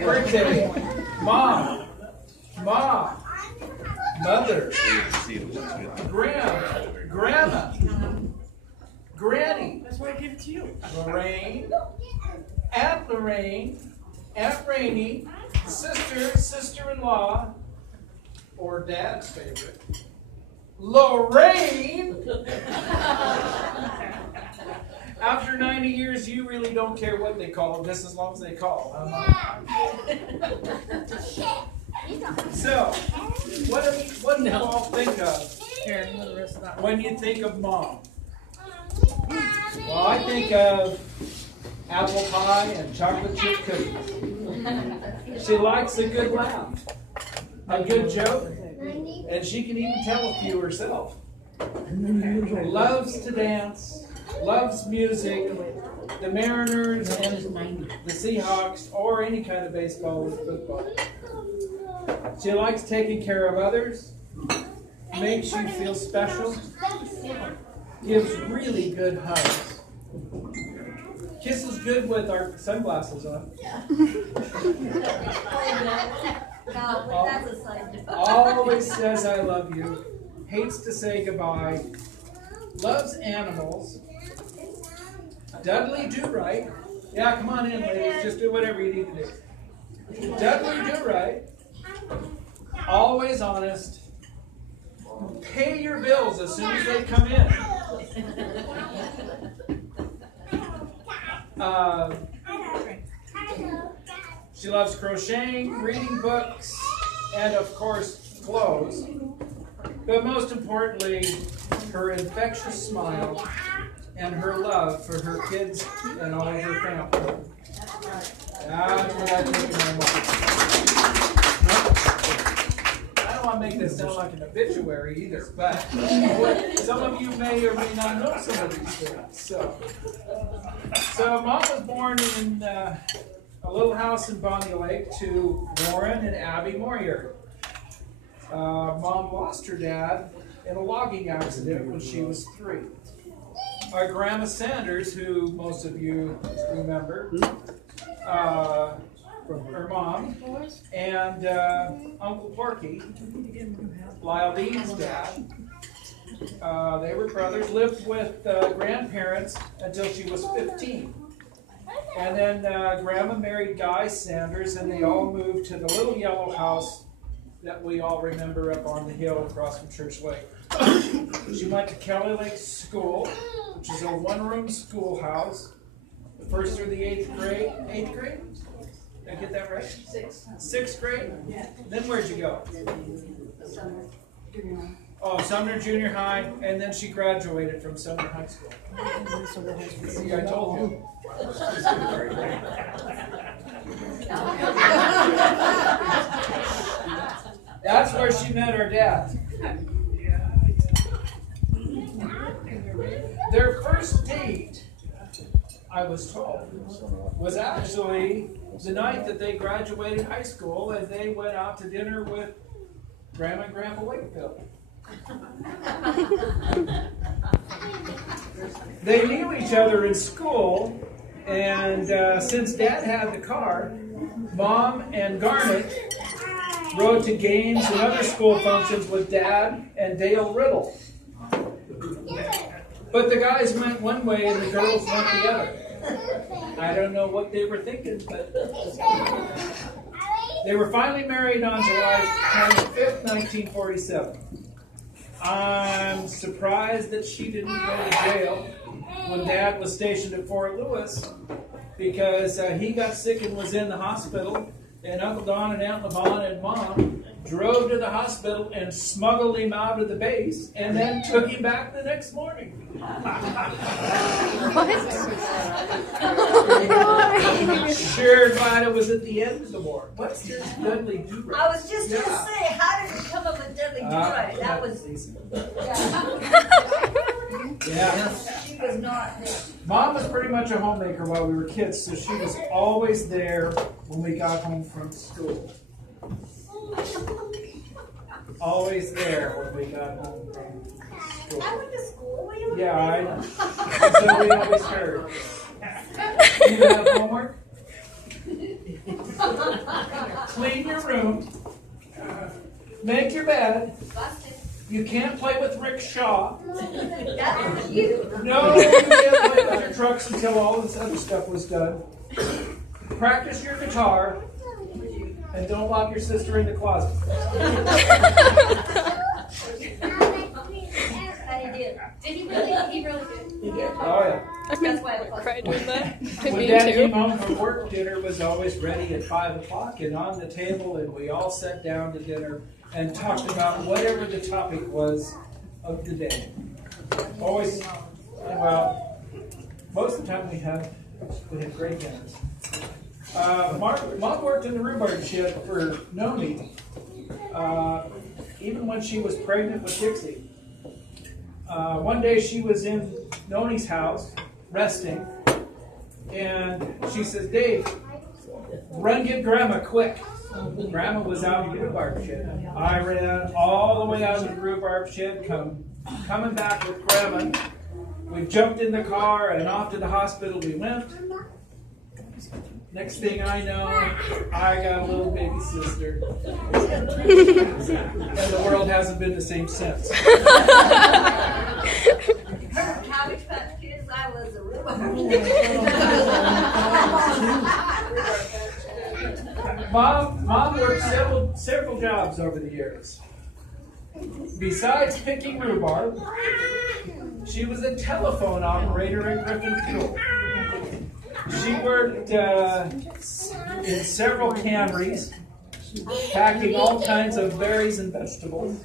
Birthday. Mom. Mother. Grandma. Granny. That's why I gave it to you. Lorraine. Aunt Rainey. Sister-in-law. Or Dad's favorite. Lorraine. After 90 years, you really don't care what they call them, just as long as they call. So, what do you all think of when you think of Mom? Well, I think of apple pie and chocolate chip cookies. She likes a good laugh, a good joke, and she can even tell a few herself. Loves to dance, loves music, the Mariners and the Seahawks, or any kind of baseball or football. She likes taking care of others, makes you feel special, gives really good hugs, kisses good with our sunglasses on. Always says I love you, hates to say goodbye, loves animals. Dudley Do-Right. Yeah, come on in, ladies. Just do whatever you need to do. Dudley Do-Right. Always honest. Pay your bills as soon as they come in. She loves crocheting, reading books, and of course, clothes. But most importantly, her infectious smile and her love for her kids and all of her family. That's what I think of my mom. I don't want to make this sound like an obituary either, but some of you may or may not know some of these things. So Mom was born in a little house in Bonnie Lake to Warren and Abby Moyer. Mom lost her dad in a logging accident when she was 3. Our Grandma Sanders, who most of you remember, her mom, and Uncle Porky, Lyle Dean's dad. They were brothers, lived with grandparents until she was 15. And then Grandma married Guy Sanders, and they all moved to the little yellow house that we all remember up on the hill across from Church Lake. She went to Kelly Lake School, which is a one-room schoolhouse, the 1st through the 8th grade. 8th grade? Did I get that right? 6th grade? Yeah. Then where'd you go? Sumner Junior High, and then she graduated from Sumner High School. See, I told you. That's where she met her dad. Their first date, I was told, was actually the night that they graduated high school, and they went out to dinner with Grandma and Grandpa Wakefield. They knew each other in school, and since Dad had the car, Mom and Garnet rode to games and other school functions with Dad and Dale Riddle. But the guys went one way and the girls went the other. I don't know what they were thinking, but they were finally married on July 25th, 1947. I'm surprised that she didn't go to jail when Dad was stationed at Fort Lewis, because he got sick and was in the hospital, and Uncle Don and Aunt Levon and Mom drove to the hospital and smuggled him out of the base, and then took him back the next morning. Sure glad it was at the end of the war. What's this Dudley Do-Right? I was just going to say, how did it come up with Dudley Do-Right? That was... Yeah. She was not there. Mom was pretty much a homemaker while we were kids, so she was always there when we got home from school. Always there when we got home from school. I went to school with you. Yeah, I know. So we always heard. You have homework? clean your room, make your bed. Busted. You can't play with Rick Shaw. That was you. No, you can't play with your trucks until all this other stuff was done. Practice your guitar, and don't lock your sister in the closet. I did. Did he really? He really did. Oh yeah. That's why I was Cried doing that. When Me Dad too. came home from work, dinner was always ready at 5 o'clock and on the table, and we all sat down to dinner and talked about whatever the topic was of the day. Always, well, most of the time we had great dinners. Mom worked in the rhubarb shed for Noni, even when she was pregnant with Dixie. One day she was in Noni's house resting, and she says, "Dave, run get Grandma quick." Grandma was out in the rhubarb shed. I ran all the way out of the rhubarb shed, coming back with Grandma. We jumped in the car and off to the hospital we went. Next thing I know, I got a little baby sister. And the world hasn't been the same since. Cabbage Patch Kids, I was a rhubarb. Mom worked several jobs over the years. Besides picking rhubarb, she was a telephone operator at Griffin Fuel. She worked in several canneries, packing all kinds of berries and vegetables.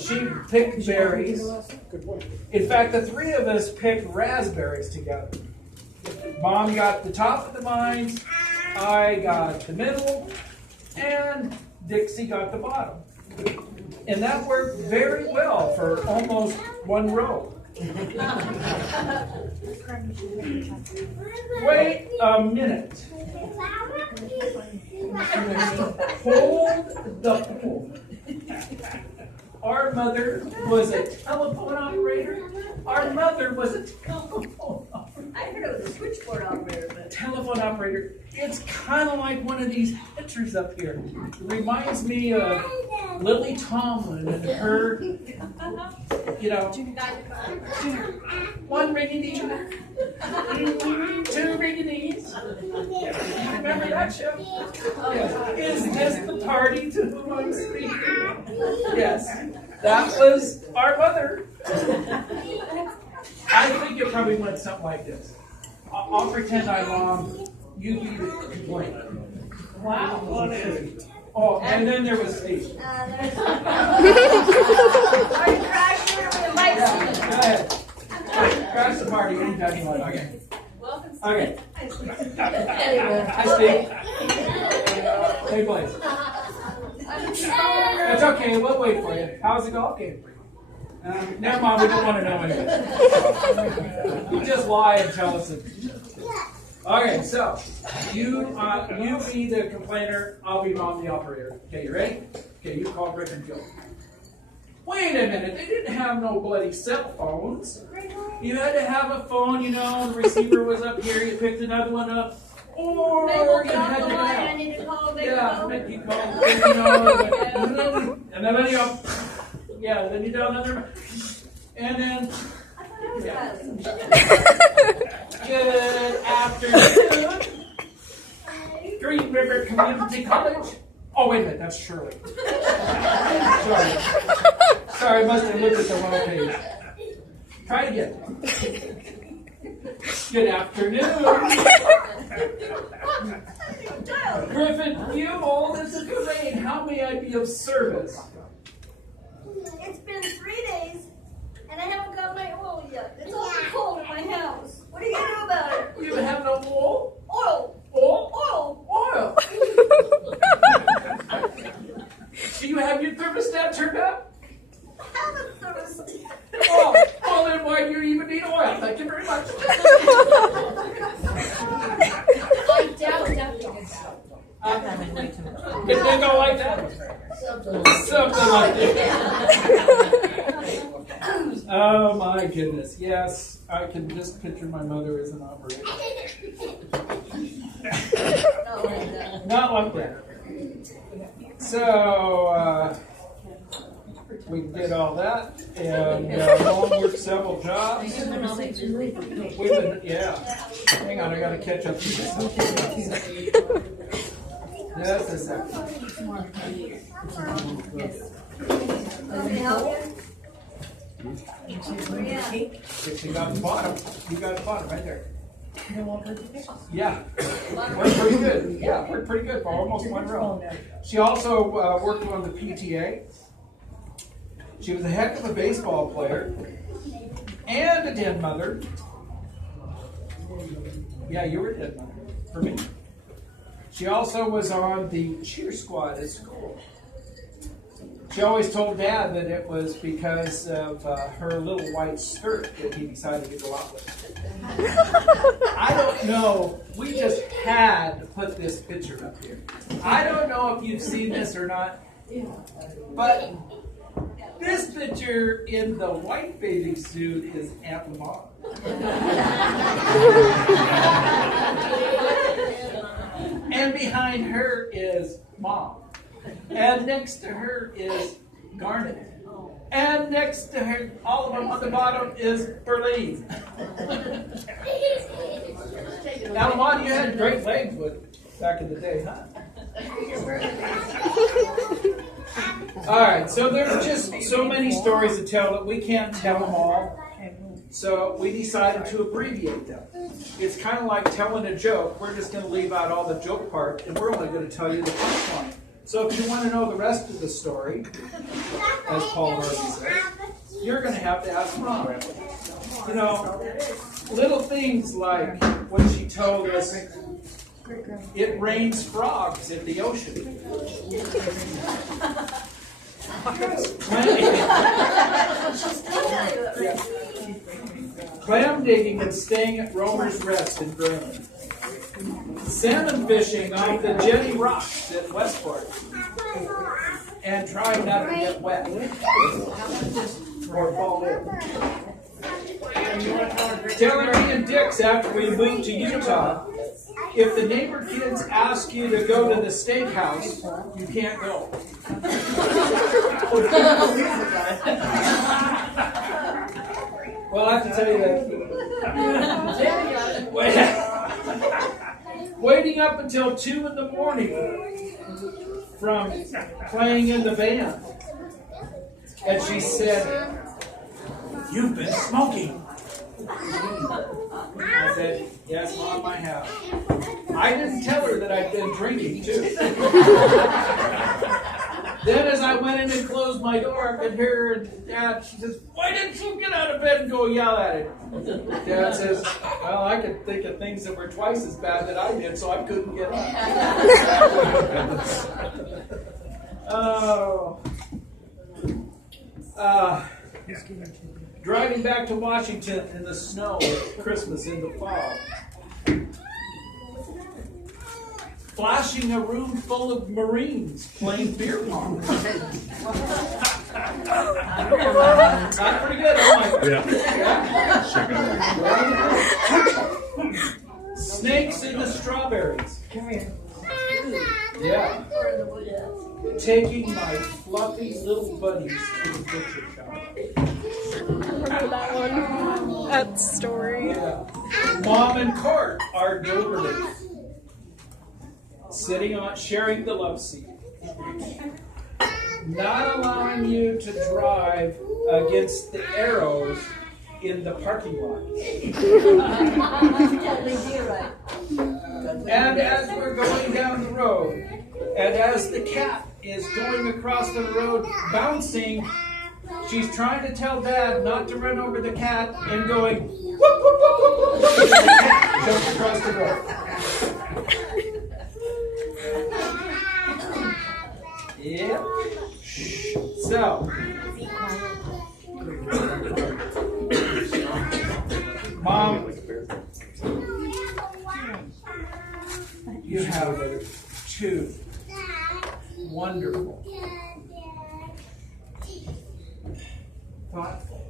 She picked berries. In fact, the three of us picked raspberries together. Mom got the top of the vines, I got the middle, and Dixie got the bottom. And that worked very well for almost one row. Wait a minute. Hold the phone. Our mother was a telephone operator. Our mother was a telephone operator. I heard it was a switchboard operator, but Telephone operator. It's kind of like one of these pictures up here. It reminds me of Lily Tomlin and her, one ringing two ringing. Remember that show? Yes. Is this the party to whom I'm speaking? Yes. That was our mother. I think it probably went something like this. I'll pretend I'm Mom. You be the complainer. Wow. Oh, and then there was Steve. are you crashing here with the mic? Go ahead. Crash the party anytime you want. Okay. Welcome. Okay. Anyway. Hi, Steve. Hey, place. It's okay. We'll wait for you. How's the golf game? Never mind. We don't want to know anything. You just lie and tell us it. Okay, so you be the complainer, I'll be Mom the operator. Okay, you ready? Okay, you call Griffin Fuel. Wait a minute, they didn't have no bloody cell phones. You had to have a phone, the receiver was up here, you picked another one up, or Mabel, you get off had the to line. I get need to call Big out. Bo. Yeah, you call, and then then you do another, and then, I thought I was good afternoon. Green River Community College. Oh, wait a minute, that's Shirley. Sorry, I must have looked at the wrong page. Try it again. Good afternoon. Griffin Fuel, this is Elaine. How may I be of service? It's been 3 days, and I haven't got my oil yet. It's all cold in my house. What are you gonna do about it? You have no wool? Oil. Oil? Oil. Oil. Do you have your thermostat turned up? I haven't thirsty. Oh, well then why do you even need oil? Thank you very much. I definitely did that. It didn't go like that? Something like that. Oh my goodness, yes, I can just picture my mother as an operator. Not like that. So, we did all that, and Mom worked several jobs. We've been, yeah. Hang on, I gotta catch up to this. Just a second. If you got the bottom, you got the bottom right there. Yeah, worked pretty good. Yeah, worked pretty good for almost one row. She also worked on the PTA. She was a heck of a baseball player and a dead mother. Yeah, you were a dead mother for me. She also was on the cheer squad at school. She always told Dad that it was because of her little white skirt that he decided to go out with. I don't know. We just had to put this picture up here. I don't know if you've seen this or not, but this picture in the white bathing suit is Aunt Mom. And behind her is Mom. And next to her is Garnet. And next to her, all of them on the bottom, is Berlin. Now, Mom, you had great legs back in the day, huh? All right, so there's just so many stories to tell that we can't tell them all. So we decided to abbreviate them. It's kind of like telling a joke. We're just going to leave out all the joke part, and we're only going to tell you the punchline. So if you want to know the rest of the story, as Paul Harvey says, you're going to have to ask Mom. You know, little things like when she told us it rains frogs in the ocean. Clam digging and staying at Romer's Rest in Bremen. Salmon fishing off the Jenny Rocks at Westport. And trying not to get wet. Or fall in. Telling me and Dix after we moved to Utah, if the neighbor kids ask you to go to the steakhouse, you can't go. Well, I have to tell you that. Waiting up until 2 in the morning from playing in the band. And she said, "You've been smoking." I said, "Yes, Mom, I have." I didn't tell her that I'd been drinking, too. Then as I went in and closed my door, I could hear her and Dad, she says, "Why didn't you get out of bed and go yell at it?" Dad says, "Well, I could think of things that were twice as bad that I did, so I couldn't get up." Driving back to Washington in the snow at Christmas in the fall. Flashing a room full of Marines playing beer pong. That's pretty good, huh? Yeah. Snakes in the strawberries. Come here. Yeah. Taking my fluffy little buddies to the butcher shop. Remember that one? That story. Yeah. Mom and Court are Dobermans. Sitting on, sharing the love seat. Not allowing you to drive against the arrows in the parking lot. And as we're going down the road, and as the cat is going across the road bouncing, she's trying to tell Dad not to run over the cat and going, whoop, whoop, whoop, whoop, whoop, whoop, and the cat jumps across the road. Yep. So, Mom, you have 2 wonderful, thoughtful,